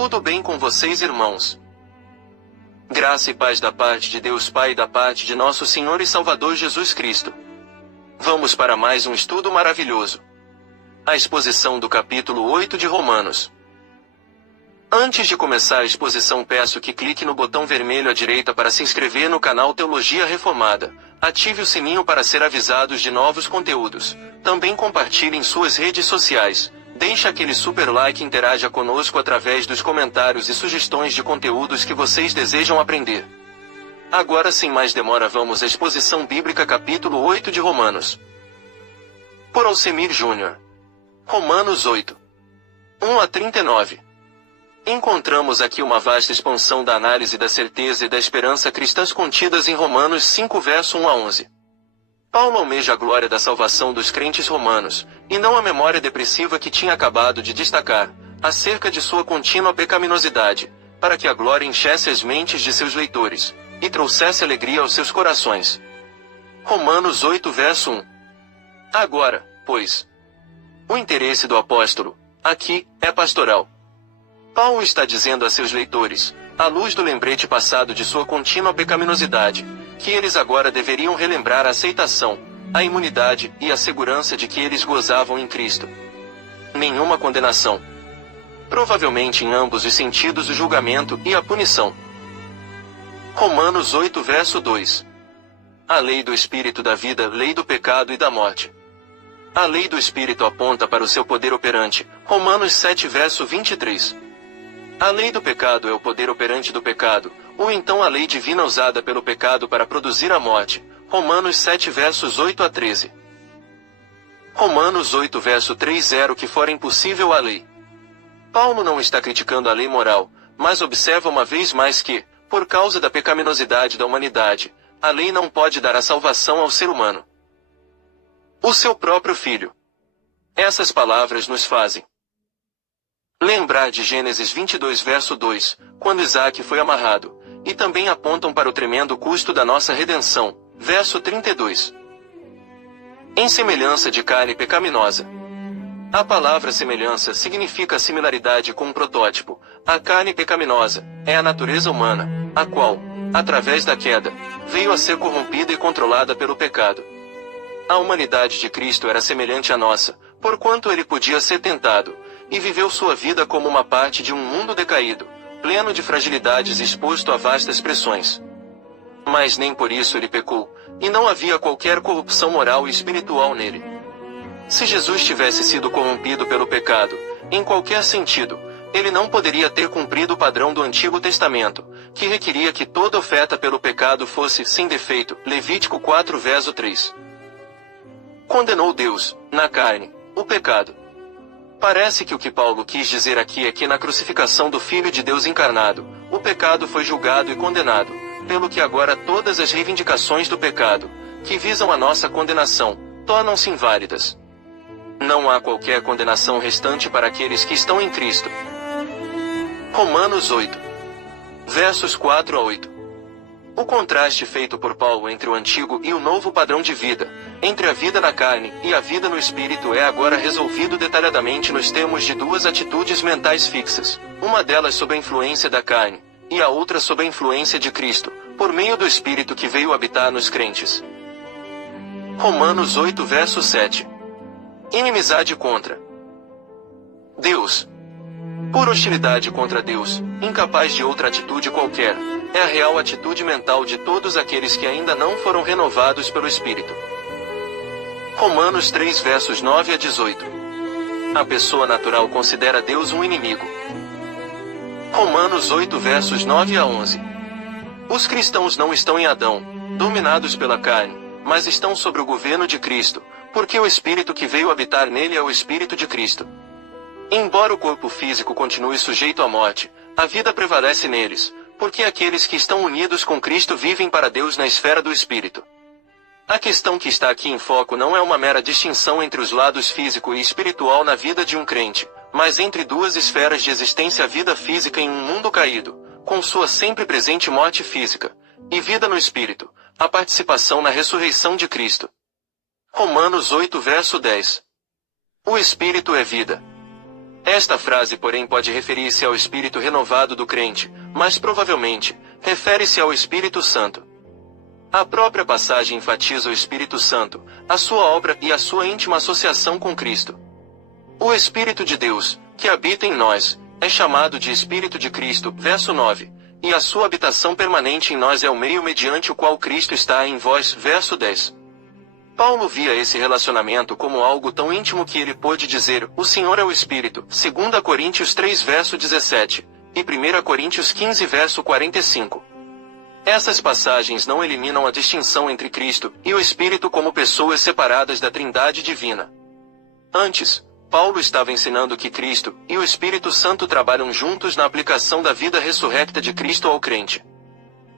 Tudo bem com vocês, irmãos? Graça e paz da parte de Deus Pai e da parte de nosso Senhor e Salvador Jesus Cristo. Vamos para mais um estudo maravilhoso. A exposição do capítulo 8 de Romanos. Antes de começar a exposição, peço que clique no botão vermelho à direita para se inscrever no canal Teologia Reformada. Ative o sininho para ser avisados de novos conteúdos. Também compartilhe em suas redes sociais. Deixe aquele super like e interaja conosco através dos comentários e sugestões de conteúdos que vocês desejam aprender. Agora, sem mais demora, vamos à exposição bíblica capítulo 8 de Romanos. Por Alcemir Júnior. Romanos 8. 1 a 39. Encontramos aqui uma vasta expansão da análise da certeza e da esperança cristãs contidas em Romanos 5 verso 1 a 11. Paulo almeja a glória da salvação dos crentes romanos, e não a memória depressiva que tinha acabado de destacar, acerca de sua contínua pecaminosidade, para que a glória enchesse as mentes de seus leitores, e trouxesse alegria aos seus corações. Romanos 8 verso 1. Agora, pois, o interesse do apóstolo, aqui, é pastoral. Paulo está dizendo a seus leitores, à luz do lembrete passado de sua contínua pecaminosidade, que eles agora deveriam relembrar a aceitação, a imunidade e a segurança de que eles gozavam em Cristo. Nenhuma condenação. Provavelmente em ambos os sentidos o julgamento e a punição. Romanos 8 verso 2. A lei do Espírito da vida, lei do pecado e da morte. A lei do Espírito aponta para o seu poder operante, Romanos 7 verso 23. A lei do pecado é o poder operante do pecado, ou então a lei divina usada pelo pecado para produzir a morte, Romanos 7 versos 8 a 13. Romanos 8 verso 3 era o que fora impossível à lei. Paulo não está criticando a lei moral, mas observa uma vez mais que, por causa da pecaminosidade da humanidade, a lei não pode dar a salvação ao ser humano. O seu próprio filho. Essas palavras nos fazem lembrar de Gênesis 22 verso 2, quando Isaac foi amarrado, e também apontam para o tremendo custo da nossa redenção, verso 32. Em semelhança de carne pecaminosa. A palavra semelhança significa similaridade com um protótipo. A carne pecaminosa é a natureza humana, a qual, através da queda, veio a ser corrompida e controlada pelo pecado. A humanidade de Cristo era semelhante à nossa, porquanto ele podia ser tentado, e viveu sua vida como uma parte de um mundo decaído, pleno de fragilidades e exposto a vastas pressões. Mas nem por isso ele pecou, e não havia qualquer corrupção moral e espiritual nele. Se Jesus tivesse sido corrompido pelo pecado, em qualquer sentido, ele não poderia ter cumprido o padrão do Antigo Testamento, que requeria que toda oferta pelo pecado fosse sem defeito, Levítico 4 verso 3. Condenou Deus, na carne, o pecado. Parece que o que Paulo quis dizer aqui é que na crucificação do Filho de Deus encarnado, o pecado foi julgado e condenado, pelo que agora todas as reivindicações do pecado, que visam a nossa condenação, tornam-se inválidas. Não há qualquer condenação restante para aqueles que estão em Cristo. Romanos 8. Versos 4 a 8. O contraste feito por Paulo entre o antigo e o novo padrão de vida, entre a vida na carne e a vida no espírito, é agora resolvido detalhadamente nos termos de duas atitudes mentais fixas, uma delas sob a influência da carne, e a outra sob a influência de Cristo, por meio do Espírito que veio habitar nos crentes. Romanos 8 verso 7. Inimizade contra Deus. Por hostilidade contra Deus, incapaz de outra atitude qualquer, é a real atitude mental de todos aqueles que ainda não foram renovados pelo Espírito. Romanos 3 versos 9 a 18. A pessoa natural considera Deus um inimigo. Romanos 8 versos 9 a 11. Os cristãos não estão em Adão, dominados pela carne, mas estão sob o governo de Cristo, porque o Espírito que veio habitar nele é o Espírito de Cristo. Embora o corpo físico continue sujeito à morte, a vida prevalece neles, porque aqueles que estão unidos com Cristo vivem para Deus na esfera do Espírito. A questão que está aqui em foco não é uma mera distinção entre os lados físico e espiritual na vida de um crente, mas entre duas esferas de existência: a vida física em um mundo caído, com sua sempre presente morte física, e vida no Espírito, a participação na ressurreição de Cristo. Romanos 8 verso 10. O Espírito é vida. Esta frase, porém, pode referir-se ao espírito renovado do crente, mas provavelmente refere-se ao Espírito Santo. A própria passagem enfatiza o Espírito Santo, a sua obra e a sua íntima associação com Cristo. O Espírito de Deus, que habita em nós, é chamado de Espírito de Cristo, verso 9, e a sua habitação permanente em nós é o meio mediante o qual Cristo está em vós, verso 10. Paulo via esse relacionamento como algo tão íntimo que ele pôde dizer, o Senhor é o Espírito, 2 Coríntios 3 verso 17, e 1 Coríntios 15 verso 45. Essas passagens não eliminam a distinção entre Cristo e o Espírito como pessoas separadas da Trindade divina. Antes, Paulo estava ensinando que Cristo e o Espírito Santo trabalham juntos na aplicação da vida ressurrecta de Cristo ao crente.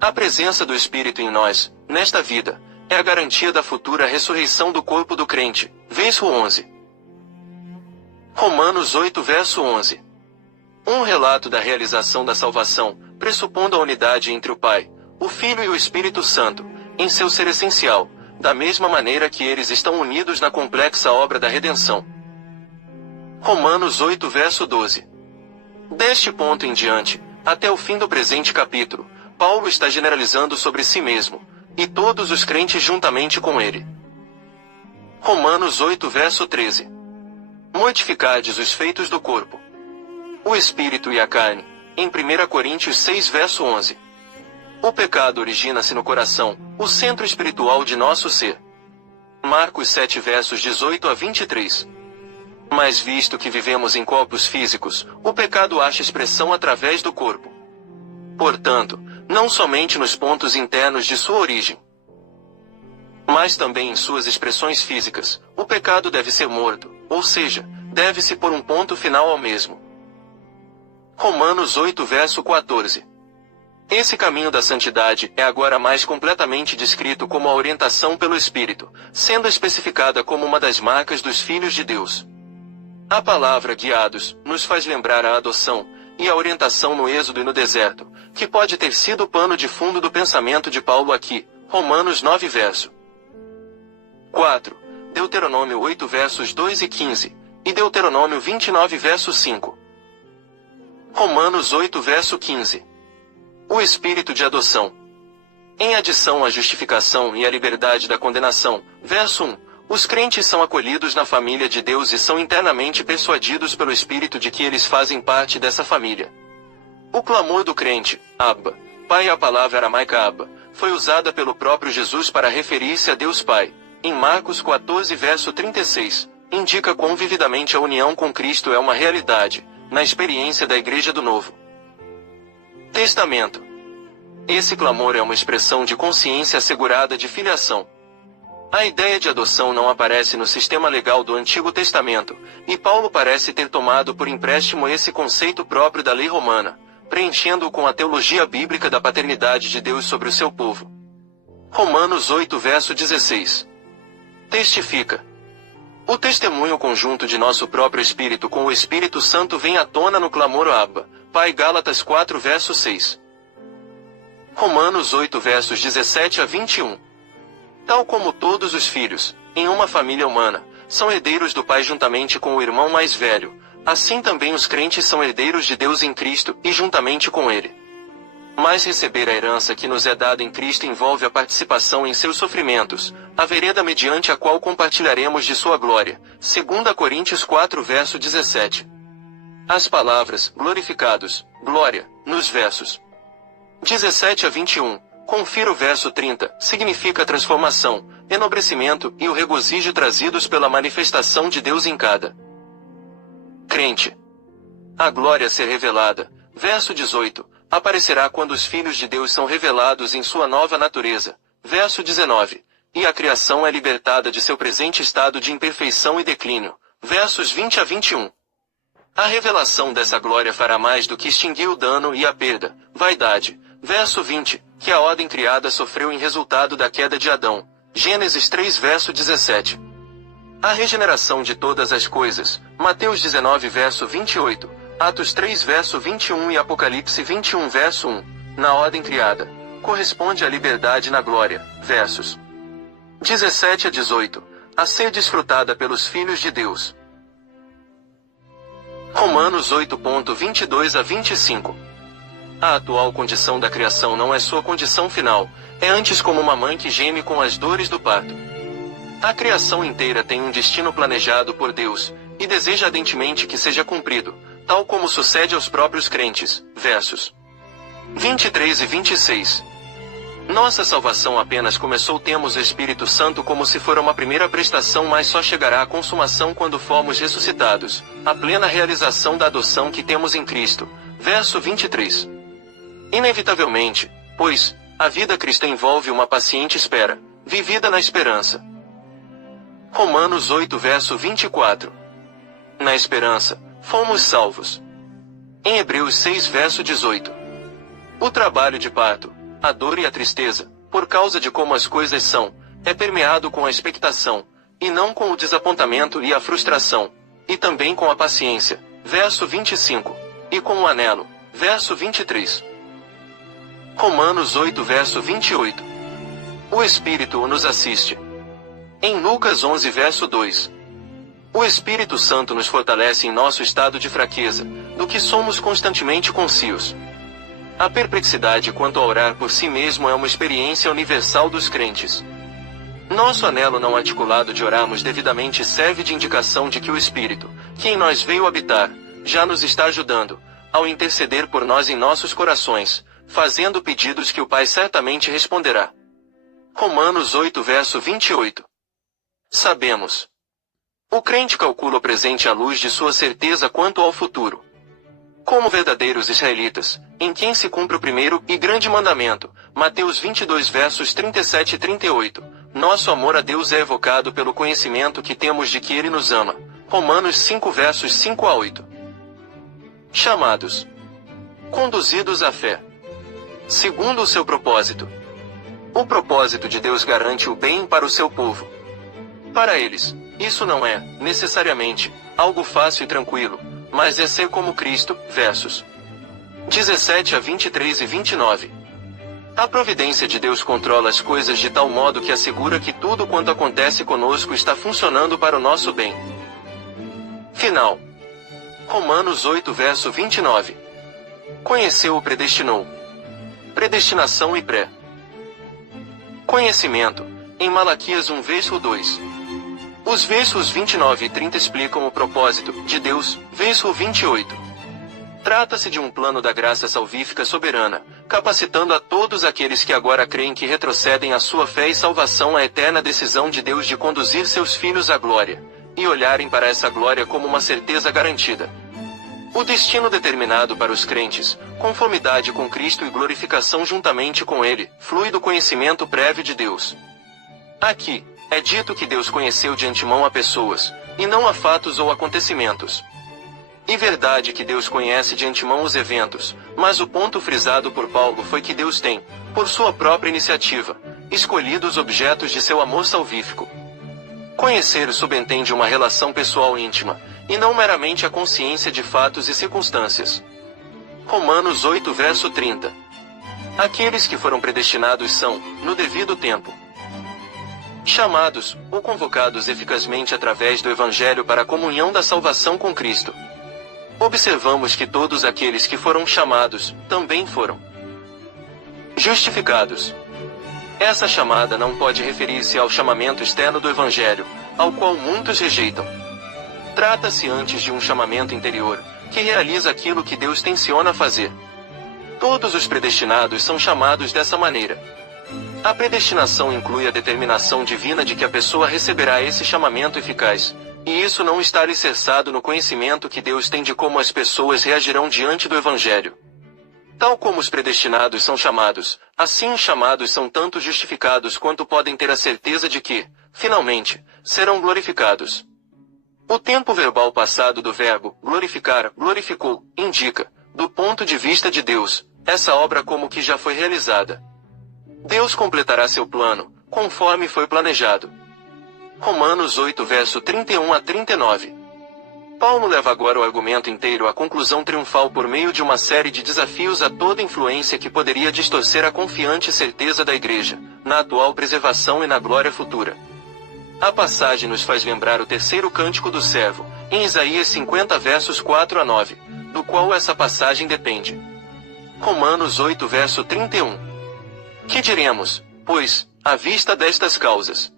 A presença do Espírito em nós, nesta vida, é a garantia da futura ressurreição do corpo do crente. Verso 11. Romanos 8 verso 11. Um relato da realização da salvação, pressupondo a unidade entre o Pai, o Filho e o Espírito Santo, em seu ser essencial, da mesma maneira que eles estão unidos na complexa obra da redenção. Romanos 8 verso 12. Deste ponto em diante, até o fim do presente capítulo, Paulo está generalizando sobre si mesmo, e todos os crentes juntamente com ele. Romanos 8 verso 13. Mortificardes os feitos do corpo, o espírito e a carne, em 1 Coríntios 6 verso 11. O pecado origina-se no coração, o centro espiritual de nosso ser. Marcos 7 versos 18 a 23. Mas visto que vivemos em corpos físicos, o pecado acha expressão através do corpo. Portanto, não somente nos pontos internos de sua origem, mas também em suas expressões físicas, o pecado deve ser morto, ou seja, deve-se pôr um ponto final ao mesmo. Romanos 8 verso 14. Esse caminho da santidade é agora mais completamente descrito como a orientação pelo Espírito, sendo especificada como uma das marcas dos filhos de Deus. A palavra guiados nos faz lembrar a adoção e a orientação no êxodo e no deserto, que pode ter sido o pano de fundo do pensamento de Paulo aqui, Romanos 9 verso 4, Deuteronômio 8 versos 2 e 15, e Deuteronômio 29 verso 5. Romanos 8 verso 15. O espírito de adoção. Em adição à justificação e à liberdade da condenação, verso 1, os crentes são acolhidos na família de Deus e são internamente persuadidos pelo Espírito de que eles fazem parte dessa família. O clamor do crente, Abba, Pai, a palavra aramaica Abba, foi usada pelo próprio Jesus para referir-se a Deus Pai. Em Marcos 14 verso 36, indica quão vividamente a união com Cristo é uma realidade, na experiência da Igreja do Novo Testamento. Esse clamor é uma expressão de consciência assegurada de filiação. A ideia de adoção não aparece no sistema legal do Antigo Testamento, e Paulo parece ter tomado por empréstimo esse conceito próprio da lei romana, preenchendo-o com a teologia bíblica da paternidade de Deus sobre o seu povo. Romanos 8 verso 16. Testifica. O testemunho conjunto de nosso próprio Espírito com o Espírito Santo vem à tona no clamor Abba, Pai. Gálatas 4 verso 6. Romanos 8 versos 17 a 21. Tal como todos os filhos, em uma família humana, são herdeiros do Pai juntamente com o irmão mais velho, assim também os crentes são herdeiros de Deus em Cristo e juntamente com Ele. Mas receber a herança que nos é dada em Cristo envolve a participação em seus sofrimentos, a vereda mediante a qual compartilharemos de sua glória. 2 Coríntios 4 verso 17. As palavras, glorificados, glória, nos versos 17 a 21, confira o verso 30, significa transformação, enobrecimento e o regozijo trazidos pela manifestação de Deus em cada crente. A glória a ser revelada, verso 18, aparecerá quando os filhos de Deus são revelados em sua nova natureza, verso 19, e a criação é libertada de seu presente estado de imperfeição e declínio, versos 20 a 21. A revelação dessa glória fará mais do que extinguir o dano e a perda, vaidade, verso 20, que a ordem criada sofreu em resultado da queda de Adão, Gênesis 3 verso 17. A regeneração de todas as coisas, Mateus 19 verso 28, Atos 3 verso 21 e Apocalipse 21 verso 1, na ordem criada, corresponde à liberdade na glória, versos 17 a 18, a ser desfrutada pelos filhos de Deus. Romanos 8.22 a 25. A atual condição da criação não é sua condição final, é antes como uma mãe que geme com as dores do parto. A criação inteira tem um destino planejado por Deus, e deseja ardentemente que seja cumprido, tal como sucede aos próprios crentes. Versos 23 e 26. Nossa salvação apenas começou. Temos o Espírito Santo como se fora uma primeira prestação, mas só chegará à consumação quando formos ressuscitados, a plena realização da adoção que temos em Cristo. Verso 23. Inevitavelmente, pois, a vida cristã envolve uma paciente espera, vivida na esperança. Romanos 8 verso 24. Na esperança, fomos salvos. Em Hebreus 6 verso 18. O trabalho de parto, a dor e a tristeza, por causa de como as coisas são, é permeado com a expectação, e não com o desapontamento e a frustração, e também com a paciência, verso 25, e com o anelo, verso 23. Romanos 8 verso 28. O Espírito nos assiste. Em Lucas 11 verso 2. O Espírito Santo nos fortalece em nosso estado de fraqueza, do que somos constantemente conscios. A perplexidade quanto a orar por si mesmo é uma experiência universal dos crentes. Nosso anelo não articulado de orarmos devidamente serve de indicação de que o Espírito, que em nós veio habitar, já nos está ajudando, ao interceder por nós em nossos corações, fazendo pedidos que o Pai certamente responderá. Romanos 8 verso 28. Sabemos. O crente calcula o presente à luz de sua certeza quanto ao futuro. Como verdadeiros israelitas, em quem se cumpre o primeiro e grande mandamento, Mateus 22 versos 37 e 38, nosso amor a Deus é evocado pelo conhecimento que temos de que Ele nos ama, Romanos 5 versos 5 a 8. Chamados. Conduzidos à fé. Segundo o seu propósito. O propósito de Deus garante o bem para o seu povo. Para eles, isso não é, necessariamente, algo fácil e tranquilo, mas é ser como Cristo, versos 17 a 23 e 29. A providência de Deus controla as coisas de tal modo que assegura que tudo quanto acontece conosco está funcionando para o nosso bem. Final. Romanos 8 verso 29. Conheceu o predestinou. Predestinação e pré. Conhecimento, em Malaquias 1 verso 2. Os versos 29 e 30 explicam o propósito de Deus, verso 28. Trata-se de um plano da graça salvífica soberana, capacitando a todos aqueles que agora creem que retrocedem à sua fé e salvação à eterna decisão de Deus de conduzir seus filhos à glória, e olharem para essa glória como uma certeza garantida. O destino determinado para os crentes, conformidade com Cristo e glorificação juntamente com Ele, flui do conhecimento prévio de Deus. Aqui, é dito que Deus conheceu de antemão a pessoas, e não a fatos ou acontecimentos. E verdade que Deus conhece de antemão os eventos, mas o ponto frisado por Paulo foi que Deus tem, por sua própria iniciativa, escolhido os objetos de seu amor salvífico. Conhecer subentende uma relação pessoal íntima, e não meramente a consciência de fatos e circunstâncias. Romanos 8 verso 30. Aqueles que foram predestinados são, no devido tempo, chamados, ou convocados eficazmente através do Evangelho para a comunhão da salvação com Cristo. Observamos que todos aqueles que foram chamados, também foram justificados. Essa chamada não pode referir-se ao chamamento externo do Evangelho, ao qual muitos rejeitam. Trata-se antes de um chamamento interior, que realiza aquilo que Deus tenciona fazer. Todos os predestinados são chamados dessa maneira. A predestinação inclui a determinação divina de que a pessoa receberá esse chamamento eficaz, e isso não está alicerçado no conhecimento que Deus tem de como as pessoas reagirão diante do Evangelho. Tal como os predestinados são chamados, assim os chamados são tanto justificados quanto podem ter a certeza de que, finalmente, serão glorificados. O tempo verbal passado do verbo glorificar, glorificou, indica, do ponto de vista de Deus, essa obra como que já foi realizada. Deus completará seu plano, conforme foi planejado. Romanos 8 verso 31 a 39. Paulo leva agora o argumento inteiro à conclusão triunfal por meio de uma série de desafios a toda influência que poderia distorcer a confiante certeza da Igreja, na atual preservação e na glória futura. A passagem nos faz lembrar o terceiro cântico do servo, em Isaías 50 versos 4 a 9, do qual essa passagem depende. Romanos 8 verso 31. Que diremos, pois, à vista destas causas?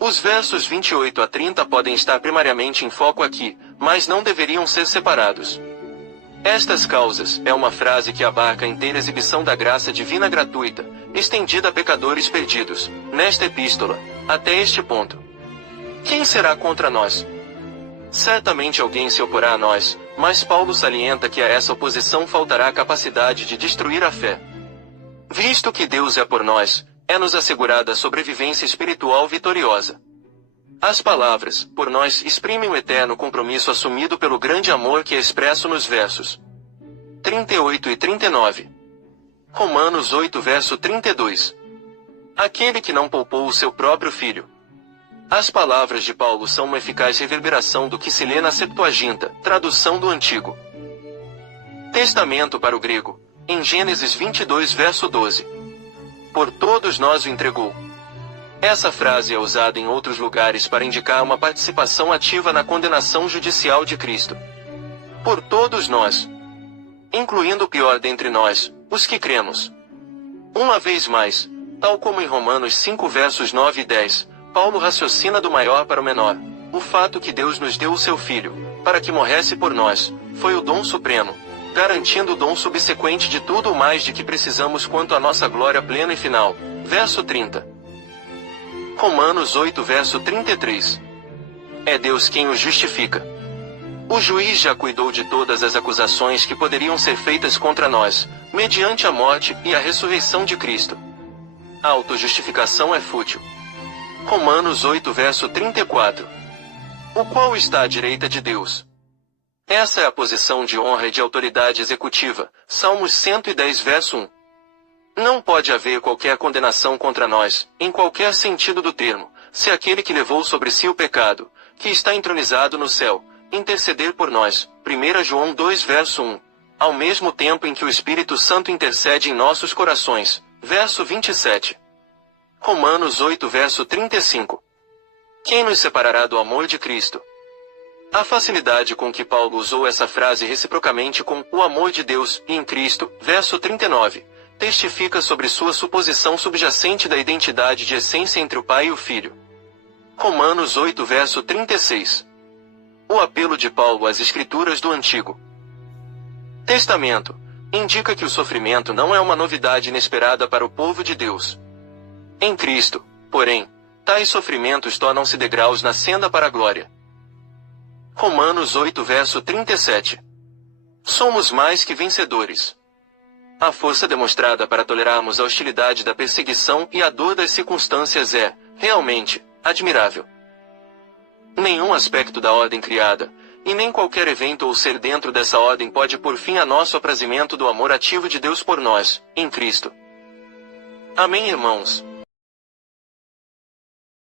Os versos 28 a 30 podem estar primariamente em foco aqui, mas não deveriam ser separados. Estas causas é uma frase que abarca a inteira exibição da graça divina gratuita, estendida a pecadores perdidos, nesta epístola, até este ponto. Quem será contra nós? Certamente alguém se oporá a nós, mas Paulo salienta que a essa oposição faltará a capacidade de destruir a fé. Visto que Deus é por nós, é-nos assegurada a sobrevivência espiritual vitoriosa. As palavras, por nós, exprimem o eterno compromisso assumido pelo grande amor que é expresso nos versos 38 e 39. Romanos 8 verso 32. Aquele que não poupou o seu próprio filho. As palavras de Paulo são uma eficaz reverberação do que se lê na Septuaginta, tradução do Antigo Testamento para o grego, em Gênesis 22 verso 12. Por todos nós o entregou. Essa frase é usada em outros lugares para indicar uma participação ativa na condenação judicial de Cristo. Por todos nós, incluindo o pior dentre nós, os que cremos. Uma vez mais, tal como em Romanos 5 versos 9 e 10, Paulo raciocina do maior para o menor. O fato que Deus nos deu o seu Filho, para que morresse por nós, foi o dom supremo, garantindo o dom subsequente de tudo o mais de que precisamos quanto à nossa glória plena e final. Verso 30. Romanos 8 verso 33. É Deus quem os justifica. O juiz já cuidou de todas as acusações que poderiam ser feitas contra nós, mediante a morte e a ressurreição de Cristo. A autojustificação é fútil. Romanos 8 verso 34. O qual está à direita de Deus. Essa é a posição de honra e de autoridade executiva, Salmos 110 verso 1. Não pode haver qualquer condenação contra nós, em qualquer sentido do termo, se aquele que levou sobre si o pecado, que está entronizado no céu, interceder por nós, 1 João 2 verso 1, ao mesmo tempo em que o Espírito Santo intercede em nossos corações, verso 27. Romanos 8 verso 35. Quem nos separará do amor de Cristo? A facilidade com que Paulo usou essa frase reciprocamente com o amor de Deus e em Cristo, verso 39, testifica sobre sua suposição subjacente da identidade de essência entre o Pai e o Filho. Romanos 8 verso 36. O apelo de Paulo às Escrituras do Antigo Testamento indica que o sofrimento não é uma novidade inesperada para o povo de Deus. Em Cristo, porém, tais sofrimentos tornam-se degraus na senda para a glória. Romanos 8 verso 37. Somos mais que vencedores. A força demonstrada para tolerarmos a hostilidade da perseguição e a dor das circunstâncias é, realmente, admirável. Nenhum aspecto da ordem criada, e nem qualquer evento ou ser dentro dessa ordem pode pôr fim a nosso aprazimento do amor ativo de Deus por nós, em Cristo. Amém, irmãos?